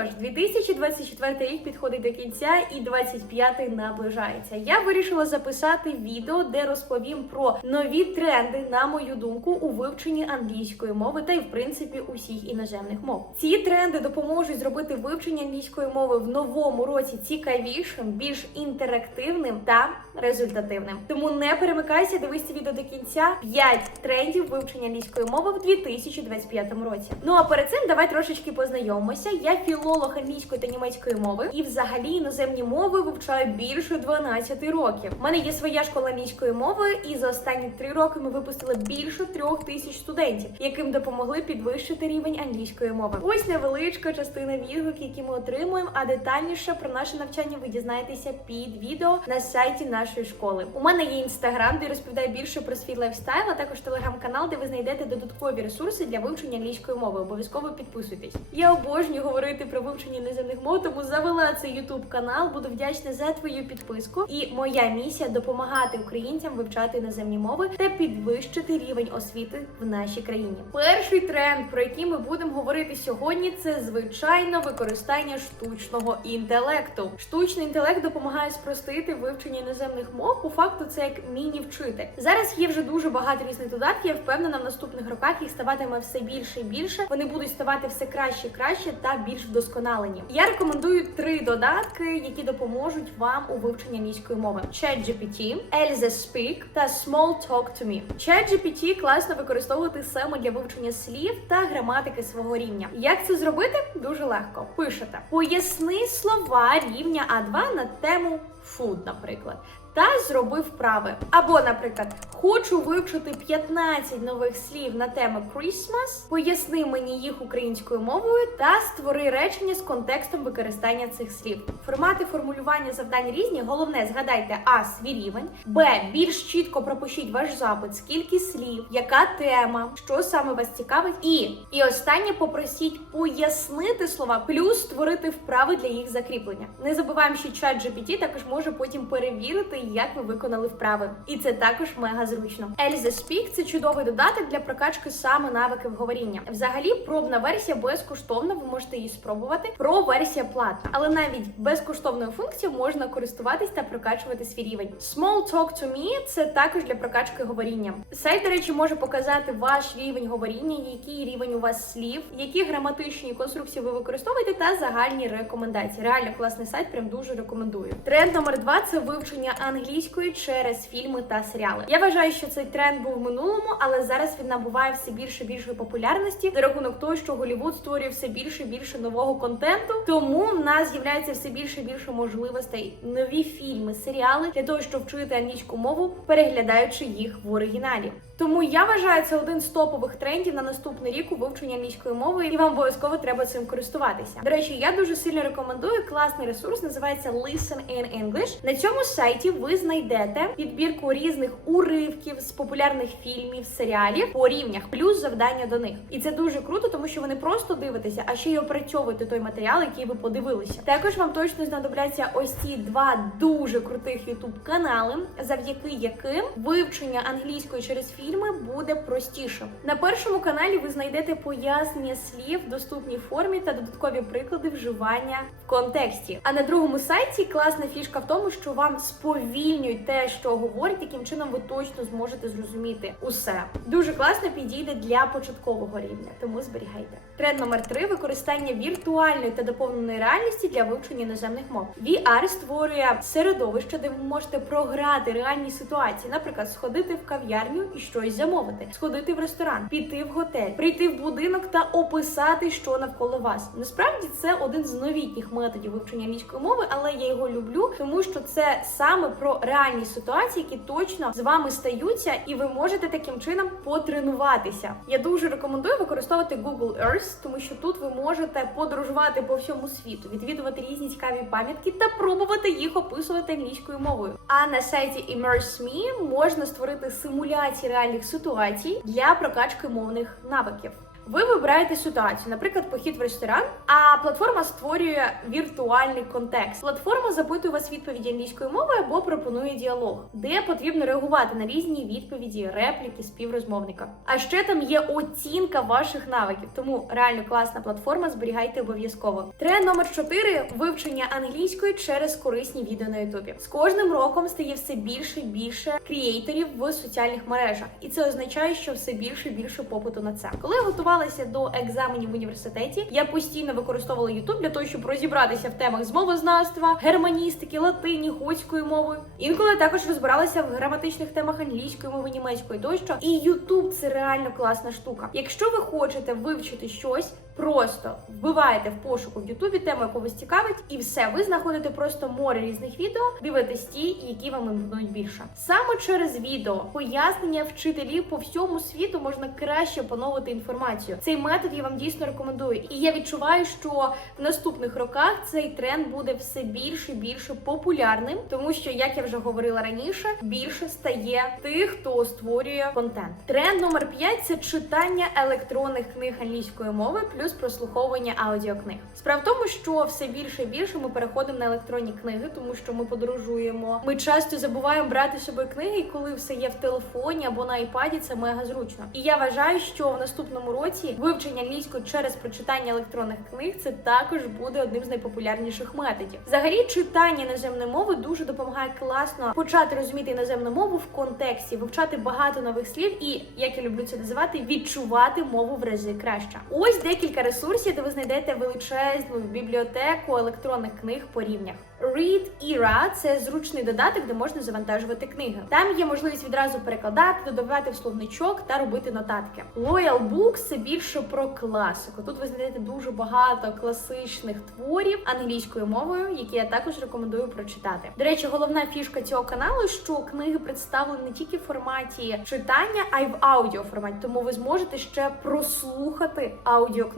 що ж, 2024 рік підходить до кінця, і 25-й наближається. Я вирішила записати відео, де розповім про нові тренди, на мою думку, у вивченні англійської мови та й в принципі усіх іноземних мов. Ці тренди допоможуть зробити вивчення англійської мови в новому році цікавішим, більш інтерактивним та результативним. Тому не перемикайся, дивись відео до кінця. 5 трендів вивчення англійської мови в 2025 році. Ну а перед цим давай трошечки познайомимося. Я філолог англійської та німецької мови і взагалі іноземні мови вивчаю більше 12 років. У мене є своя школа англійської мови, і за останні 3 роки ми випустили більше трьох тисяч студентів, яким допомогли підвищити рівень англійської мови. Ось невеличка частина відгуків, які ми отримуємо. А детальніше про наше навчання ви дізнаєтеся під відео на сайті нашої школи. У мене є інстаграм, де розповідаю більше про свій лайфстайл, а також телеграм-канал, де ви знайдете додаткові ресурси для вивчення англійської мови. Обов'язково підписуйтесь. Я обожнюю говорити про вивчення іноземних мов, тому завела цей ютуб канал. Буду вдячна за твою підписку. І моя місія допомагати українцям вивчати іноземні мови та підвищити рівень освіти в нашій країні. Перший тренд, про який ми будемо говорити сьогодні, це звичайно використання штучного інтелекту. Штучний інтелект допомагає спростити вивчення іноземних мов. По факту це як міні-вчити. Зараз є вже дуже багато різних додатків. Я впевнена, в наступних роках їх ставатиме все більше і більше. Вони будуть ставати все краще краще та більш вдосконалені. Я рекомендую три додатки, які допоможуть вам у вивченні англійської мови: ChatGPT, Elza Speak та Small Talk to Me. ChatGPT класно використовувати саме для вивчення слів та граматики свого рівня. Як це зробити? Дуже легко. Пишете: поясни слова рівня А2 на тему food, наприклад. Та зроби вправи. Або, наприклад, хочу вивчити 15 нових слів на тему Christmas, поясни мені їх українською мовою та створи речення з контекстом використання цих слів. Формати формулювання завдань різні. Головне, згадайте А свій рівень, Б. Більш чітко пропишіть ваш запит, скільки слів, яка тема, що саме вас цікавить, і і останнє попросіть пояснити слова, плюс створити вправи для їх закріплення. Не забуваємо, що чат GPT також може потім перевірити, як ви виконали вправи. І це також мега зручно. Elza Speak – це чудовий додаток для прокачки саме навиків говоріння. Взагалі, пробна версія безкоштовна, ви можете її спробувати. Про версія платна, але навіть безкоштовною функцією можна користуватись та прокачувати свій рівень. Small Talk to Me – це також для прокачки говоріння. Сайт, до речі, може показати ваш рівень говоріння, який рівень у вас слів, які граматичні конструкції ви використовуєте, та загальні рекомендації. Реально класний сайт, прям дуже рекомендую. Тренд номер два це вивчення англійської через фільми та серіали. Я вважаю, що цей тренд був в минулому, але зараз він набуває все більше більшої популярності за рахунок того, що Голівуд створює все більше більше нового контенту. Тому в нас з'являється все більше більше можливостей нові фільми, серіали для того, щоб вчити англійську мову, переглядаючи їх в оригіналі. Тому я вважаю це один з топових трендів на наступний рік у вивченні англійської мови, і вам обов'язково треба цим користуватися. До речі, я дуже сильно рекомендую класний ресурс, називається Listen in English. На цьому сайті ви знайдете підбірку різних уривків з популярних фільмів, серіалів по рівнях, плюс завдання до них. І це дуже круто, тому що ви не просто дивитеся, а ще й опрацьовуєте той матеріал, який ви подивилися. Також вам точно знадобляться ось ці два дуже крутих youtube канали, завдяки яким вивчення англійської через фільми буде простіше. На першому каналі ви знайдете пояснення слів в доступній формі та додаткові приклади вживання в контексті. А на другому сайті класна фішка в тому, що вам сповільнюють те, що говорять, таким чином ви точно зможете зрозуміти усе. Дуже класно підійде для початкового рівня, тому зберігайте. Тренд номер три використання віртуальної та доповненої реальності для вивчення іноземних мов. VR створює середовище, де ви можете програти реальні ситуації, наприклад, сходити в кав'ярню і щось замовити, сходити в ресторан, піти в готель, прийти в будинок та описати, що навколо вас. Насправді це один з новітніх методів вивчення англійської мови, але я його люблю, тому що це саме про реальні ситуації, які точно з вами стаються, і ви можете таким чином потренуватися. Я дуже рекомендую використовувати Google Earth, тому що тут ви можете подорожувати по всьому світу, відвідувати різні цікаві пам'ятки та пробувати їх описувати англійською мовою. А на сайті Immerse.me можна створити симуляції реальних ситуацій для прокачки мовних навиків. Ви вибираєте ситуацію, наприклад, похід в ресторан, а платформа створює віртуальний контекст. Платформа запитує вас відповіді англійською мовою або пропонує діалог, де потрібно реагувати на різні відповіді, репліки співрозмовника. А ще там є оцінка ваших навиків, тому реально класна платформа. Зберігайте обов'язково. Тренд номер 4 – вивчення англійської через корисні відео на Ютубі. З кожним роком стає все більше і більше крієйторів в соціальних мережах, і це означає, що все більше і більше попиту на це. Коли я готувалася до екзаменів в університеті, я постійно використовувала YouTube для того, щоб розібратися в темах з мовознавства, германістики, латині, готської мови. Інколи також розбиралася в граматичних темах англійської мови, німецької тощо. І YouTube – це реально класна штука. Якщо ви хочете вивчити щось. Просто вбиваєте в пошуку в Ютубі тему, яку вас цікавить, і все, ви знаходите просто море різних відео, дивитесь ті, які вам імпонують більше. Саме через відео пояснення вчителів по всьому світу можна краще опановувати інформацію. Цей метод я вам дійсно рекомендую, і я відчуваю, що в наступних роках цей тренд буде все більше і більше популярним, тому що, як я вже говорила раніше, більше стає тих, хто створює контент. Тренд номер 5 – це читання електронних книг англійської мови плюс прослуховування аудіокниг. Справа в тому, що все більше і більше ми переходимо на електронні книги, тому що ми подорожуємо. Ми часто забуваємо брати з собою книги, і коли все є в телефоні або на айпаді, це мега зручно. І я вважаю, що в наступному році вивчення англійської через прочитання електронних книг це також буде одним з найпопулярніших методів. Взагалі, читання іноземної мови дуже допомагає класно почати розуміти іноземну мову в контексті, вивчати багато нових слів і, як я люблю це називати, відчувати мову в рази краще. Ось декілька ресурсів, де ви знайдете величезну бібліотеку електронних книг по рівнях. Read Era – це зручний додаток, де можна завантажувати книги. Там є можливість відразу перекладати, додавати в словничок та робити нотатки. Loyal Books – це більше про класику. Тут ви знайдете дуже багато класичних творів англійською мовою, які я також рекомендую прочитати. До речі, головна фішка цього каналу, що книги представлені не тільки в форматі читання, а й в аудіоформаті. Тому ви зможете ще прослухати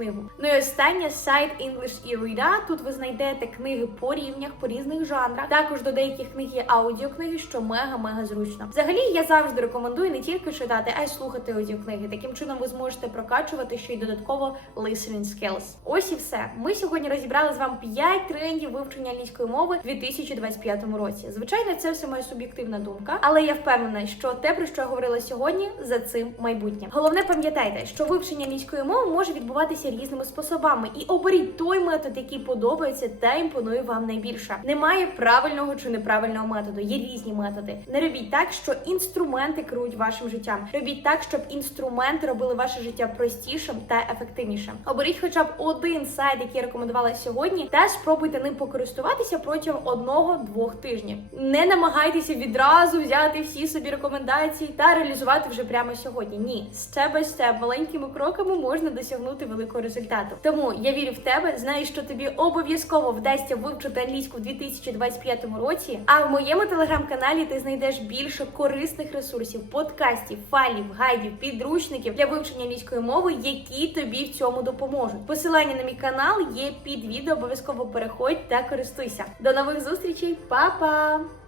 аудіокнигу. Ну і останнє сайт English e-Reader. Тут ви знайдете книги по рівнях, по різних жанрах. Також до деяких книг є аудіокниги, що мега-мега зручно. Взагалі, я завжди рекомендую не тільки читати, а й слухати аудіокниги. Таким чином ви зможете прокачувати ще й додатково listening skills. Ось і все. Ми сьогодні розібрали з вами 5 трендів вивчення англійської мови в 2025 році. Звичайно, це все моя суб'єктивна думка, але я впевнена, що те, про що я говорила сьогодні, за цим майбутнє. Головне, пам'ятайте, що вивчення англійської мови може відбуватися різними способами, і оберіть той метод, який подобається та імпонує вам найбільше. Немає правильного чи неправильного методу. Є різні методи. Не робіть так, що інструменти керують вашим життям. Робіть так, щоб інструменти робили ваше життя простішим та ефективнішим. Оберіть хоча б один сайт, який я рекомендувала сьогодні, та спробуйте ним покористуватися протягом одного-двох тижнів. Не намагайтеся відразу взяти всі собі рекомендації та реалізувати вже прямо сьогодні. Ні, степ бай степ, маленькими кроками можна досягнути великого результату. Тому я вірю в тебе, знаю, що тобі обов'язково вдасться вивчити англійську в 2025 році. А в моєму телеграм-каналі ти знайдеш більше корисних ресурсів, подкастів, файлів, гайдів, підручників для вивчення англійської мови, які тобі в цьому допоможуть. Посилання на мій канал є під відео. Обов'язково переходь та користуйся. До нових зустрічей, Па-па!